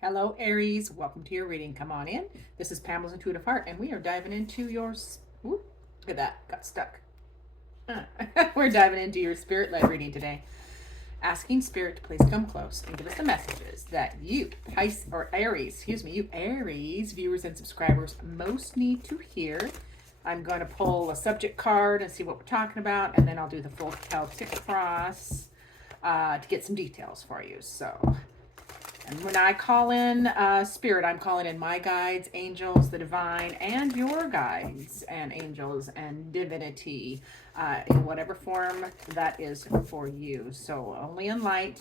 Hello, Aries. Welcome to your reading. Come on in. This is Pamela's Intuitive Heart, and we are diving into your. Ooh, look at that. Got stuck. We're diving into your spirit led reading today. Asking Spirit to please come close and give us the messages that you, you Aries viewers and subscribers most need to hear. I'm going to pull a subject card and see what we're talking about, and then I'll do the full Celtic cross to get some details for you. So and when I call in spirit, I'm calling in my guides, angels, the divine, and your guides and angels and divinity in whatever form that is for you. So only in light.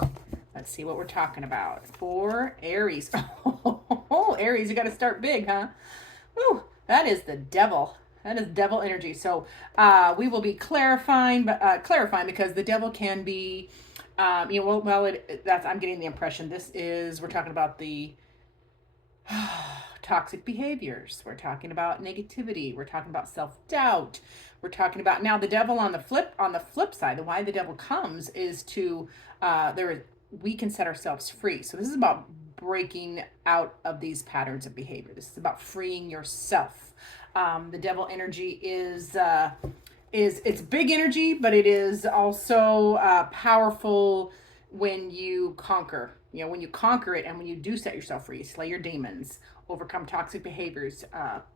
Let's see what we're talking about. For Aries. Oh, Aries, you got to start big, huh? Woo, that is the devil. That is devil energy. So we will be clarifying, but clarifying because the devil can be that's I'm getting the impression we're talking about the toxic behaviors. We're talking about negativity. We're talking about self-doubt. We're talking about now the devil on the flip side, the why the devil comes is to we can set ourselves free. So this is about breaking out of these patterns of behavior. This is about freeing yourself. The devil energy is it's big energy, but it is also powerful when you conquer. You know, when you conquer it and when you do set yourself free, slay your demons, overcome toxic behaviors,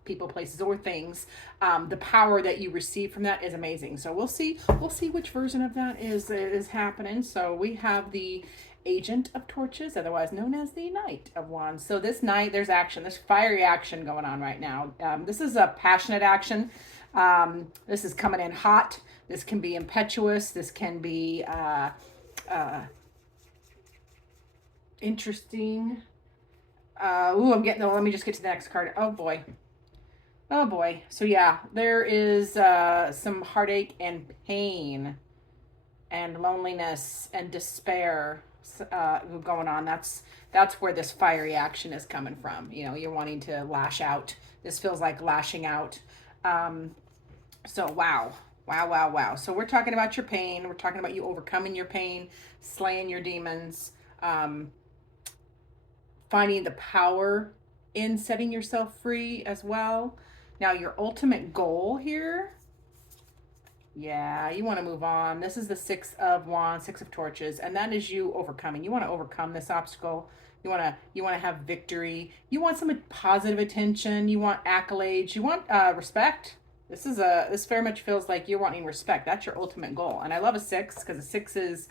people, places, or things. The power that you receive from that is amazing. So we'll see which version of that is happening. So we have the Agent of Torches, otherwise known as the Knight of Wands. So this night, there's action, there's fiery action going on right now. This is a passionate action. This is coming in hot. This can be impetuous. This can be interesting. I'm getting. Let me just get to the next card. Oh boy. Oh boy. So yeah, there is some heartache and pain and loneliness and despair going on. That's where this fiery action is coming from. You know, you're wanting to lash out. This feels like lashing out. Um, so wow. Wow, wow, wow. So we're talking about your pain. We're talking about you overcoming your pain, slaying your demons, um, finding the power in setting yourself free as well. Now, your ultimate goal here, yeah, you want to move on. This is the Six of Wands, Six of Torches, and that is you overcoming. You want to overcome this obstacle. You want to have victory. You want some positive attention. You want accolades. You want respect. This very much feels like you're wanting respect. That's your ultimate goal. And I love a six because a six is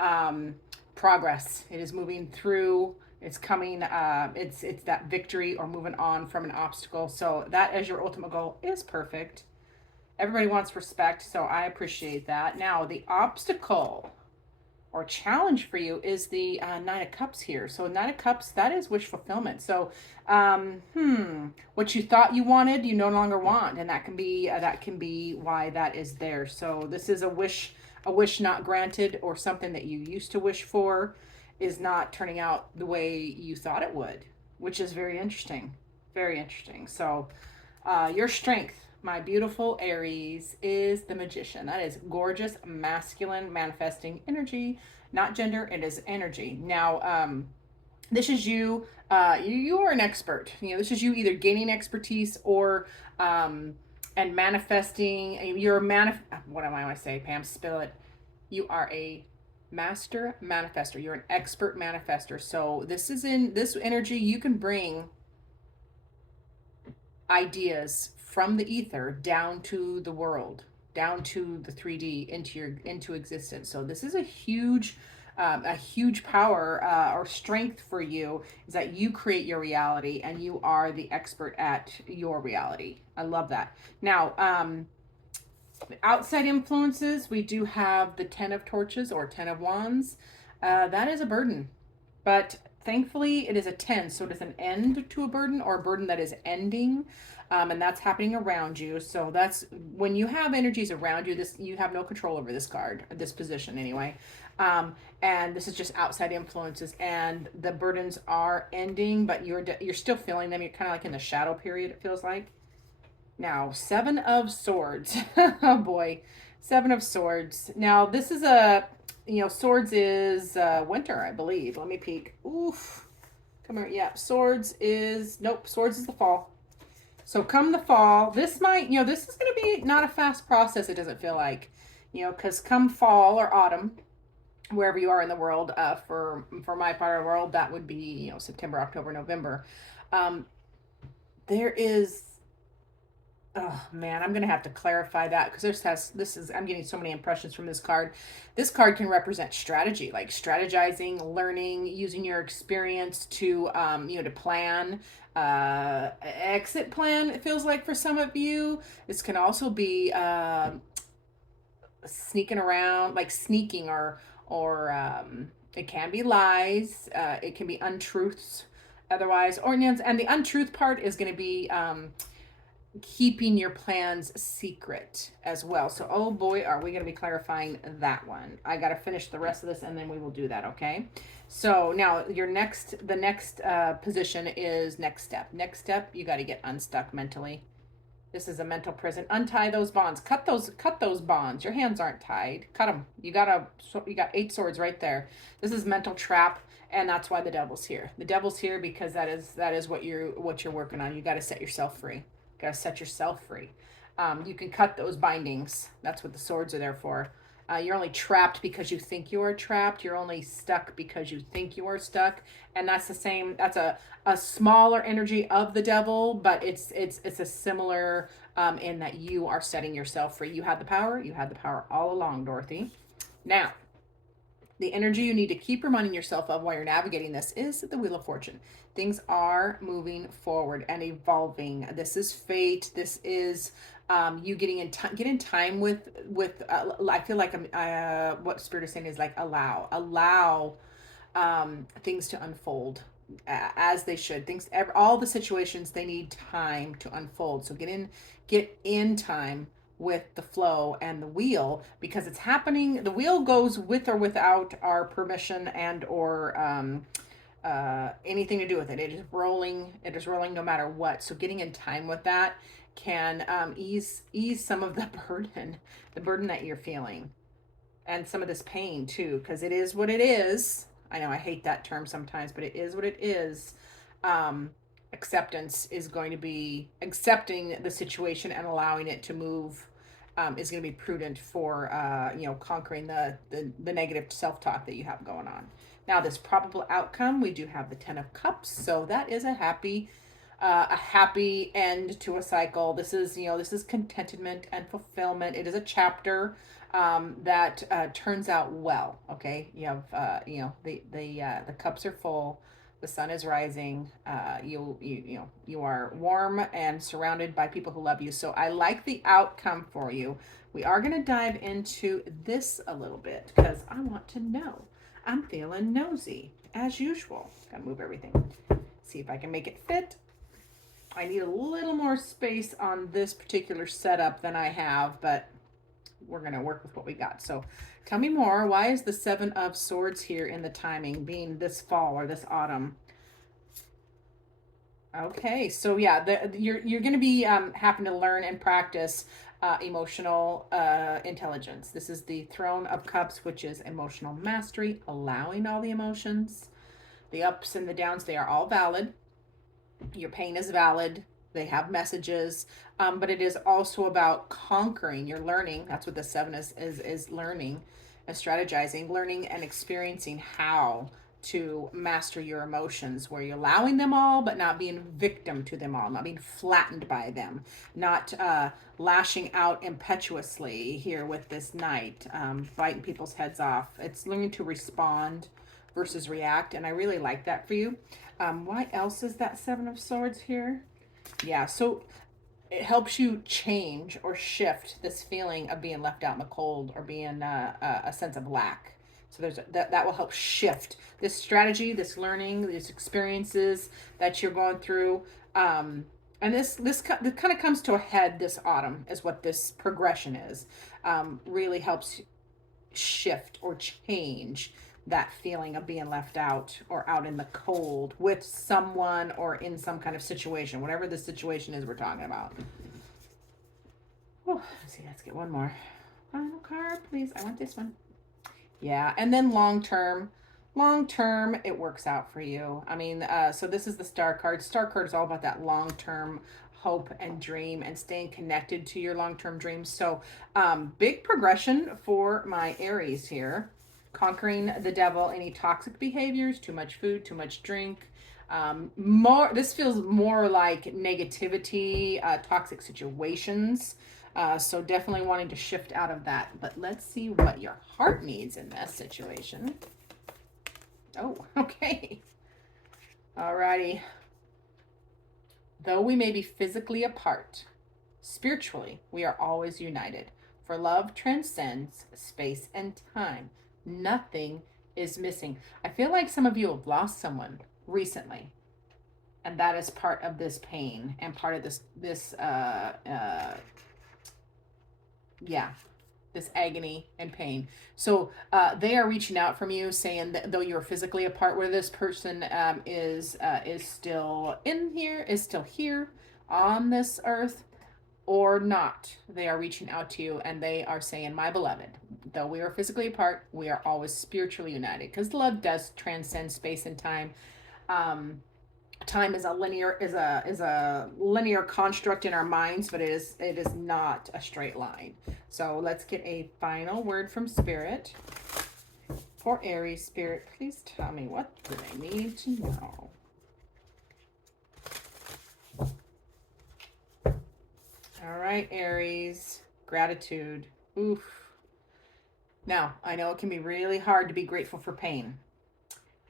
um, progress. It is moving through. It's coming. It's that victory or moving on from an obstacle. So that as your ultimate goal is perfect. Everybody wants respect, so I appreciate that. Now, the obstacle or challenge for you is the Nine of Cups here. So, Nine of Cups, that is wish fulfillment. So, what you thought you wanted, you no longer want, and that can be why that is there. So, this is a wish not granted, or something that you used to wish for is not turning out the way you thought it would, which is very interesting. Very interesting. So, your strength, my beautiful Aries, is the Magician. That is gorgeous, masculine, manifesting energy, not gender. It is energy. Now, this is you. You are an expert. You know, this is you either gaining expertise or and manifesting. You're a What am I want to say, Pam? Spill it. You are a master manifester. You're an expert manifester. So this energy. You can bring ideas from the ether down to the world, down to the 3D, into existence. So this is a huge power or strength for you, is that you create your reality and you are the expert at your reality. I love that. Now, outside influences, we do have the Ten of Torches or Ten of Wands. That is a burden, but thankfully it is a 10, so it is an end to a burden, or a burden that is ending. And that's happening around you. So that's when you have energies around you, this you have no control over this card, this position anyway. And this is just outside influences, and the burdens are ending, but you're still feeling them. You're kind of like in the shadow period, it feels like. Now, Seven of Swords. Oh boy, Seven of Swords. Now, this is swords is winter, I believe. Let me peek. Oof. Come here. Yeah, swords is, nope, swords is the fall. So come the fall, this might, this is going to be not a fast process, it doesn't feel like, because come fall or autumn, wherever you are in the world, for my part of the world, that would be, September, October, November. Um, there is, oh man, I'm gonna have to clarify that because I'm getting so many impressions from this card. This card can represent strategy, like strategizing, learning, using your experience to to plan, exit plan. It feels like for some of you, this can also be sneaking around, like sneaking, or it can be lies. It can be untruths. Otherwise, or and the untruth part is going to be keeping your plans secret as well. So, oh boy, are we going to be clarifying that one. I got to finish the rest of this and then we will do that, okay? So now the next position is next step. Next step, you got to get unstuck mentally. This is a mental prison. Untie those bonds. Cut those bonds. Your hands aren't tied. Cut them. You got 8 swords right there. This is mental trap, and that's why the devil's here. The devil's here because that is what you're working on. You got to set yourself free. Got to set yourself free. You can cut those bindings. That's what the swords are there for. You're only trapped because you think you are trapped. You're only stuck because you think you are stuck. And that's the same. That's a smaller energy of the devil, but it's a similar in that you are setting yourself free. You had the power. You had the power all along, Dorothy. Now, the energy you need to keep reminding yourself of while you're navigating this is the Wheel of Fortune. Things are moving forward and evolving. This is fate. This is you getting in time with I feel like what Spirit is saying is like allow things to unfold as they should. All the situations, they need time to unfold. So get in time with the flow and the wheel, because it's happening. The wheel goes with or without our permission and or anything to do with it. It is rolling no matter what. So getting in time with that can ease some of the burden that you're feeling, and some of this pain too, because it is what it is. I know I hate that term sometimes, but it is what it is. Acceptance is going to be accepting the situation and allowing it to move. Is going to be prudent for conquering the negative self-talk that you have going on. Now, this probable outcome, we do have the 10 of Cups, so that is a happy end to a cycle. This is contentment and fulfillment. It is a chapter that turns out well. Okay, you have the cups are full. The sun is rising. You are warm and surrounded by people who love you. So I like the outcome for you. We are going to dive into this a little bit because I want to know. I'm feeling nosy as usual. Gotta move everything. See if I can make it fit. I need a little more space on this particular setup than I have, but we're going to work with what we got. So tell me more. Why is the 7 of Swords here in the timing, being this fall or this autumn? Okay, so yeah, you're going to be having to learn and practice emotional intelligence. This is the Throne of Cups, which is emotional mastery, allowing all the emotions, the ups and the downs. They are all valid. Your pain is valid. They have messages, but it is also about conquering. You're learning. That's what the 7 is learning and strategizing, learning and experiencing how to master your emotions, where you're allowing them all, but not being victim to them all, not being flattened by them, not lashing out impetuously here with this Knight, biting people's heads off. It's learning to respond versus react, and I really like that for you. Why else is that 7 of Swords here? Yeah, so it helps you change or shift this feeling of being left out in the cold or being a sense of lack. So that will help shift this strategy, this learning, these experiences that you're going through. And this kind of comes to a head this autumn is what this progression is. Really helps shift or change that feeling of being left out or out in the cold with someone or in some kind of situation, whatever the situation is we're talking about. Oh, let's see, let's get one more. Final card, please. I want this one. Yeah, and then long term, long term, it works out for you. I mean, so this is the star card. Star card is all about that long term hope and dream and staying connected to your long term dreams. So, big progression for my Aries here. Conquering the devil, any toxic behaviors, too much food, too much drink. More, this feels more like negativity, toxic situations. So definitely wanting to shift out of that. But let's see what your heart needs in this situation. Oh, okay. Alrighty. Though we may be physically apart, spiritually, we are always united. For love transcends space and time. Nothing is missing. I feel like some of you have lost someone recently, and that is part of this pain and part of this agony and pain. So they are reaching out from you, saying that though you're physically apart, where this person is still in here, is still here on this earth, or not, they are reaching out to you and they are saying, "My beloved, though we are physically apart, we are always spiritually united." Because love does transcend space and time. Time is a linear construct in our minds, but it is not a straight line. So let's get a final word from Spirit for Aries. Spirit, please tell me, what do they need to know? All right, Aries, gratitude. Oof. Now, I know it can be really hard to be grateful for pain,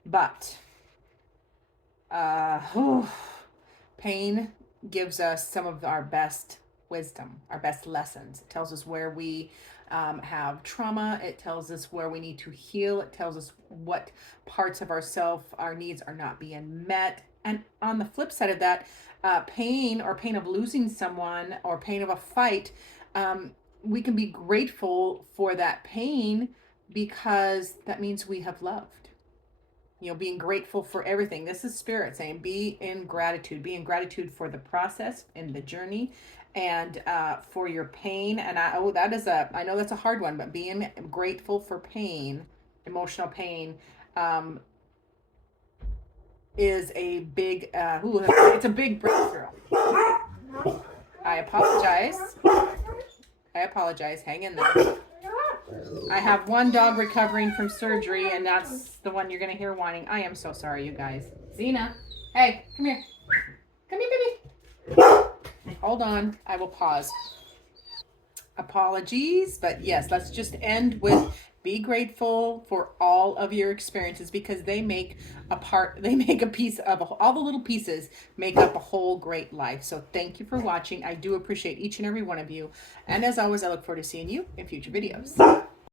but pain gives us some of our best wisdom, our best lessons. It tells us where we have trauma. It tells us where we need to heal. It tells us what parts of ourself, our needs are not being met. And on the flip side of that, pain or pain of losing someone or pain of a fight, we can be grateful for that pain because that means we have loved. Being grateful for everything. This is Spirit saying be in gratitude. Be in gratitude for the process and the journey, and for your pain. And I know that's a hard one, but being grateful for pain, emotional pain, is a big it's a big breakthrough. I apologize. Hang in there. I have one dog recovering from surgery, and that's the one you're going to hear whining. I am so sorry, you guys. Xena, hey, come here. Come here, baby. Hold on. I will pause. Apologies, but yes, let's just end with be grateful for all of your experiences because they make a piece of all the little pieces make up a whole great life. So thank you for watching. I do appreciate each and every one of you. And as always, I look forward to seeing you in future videos.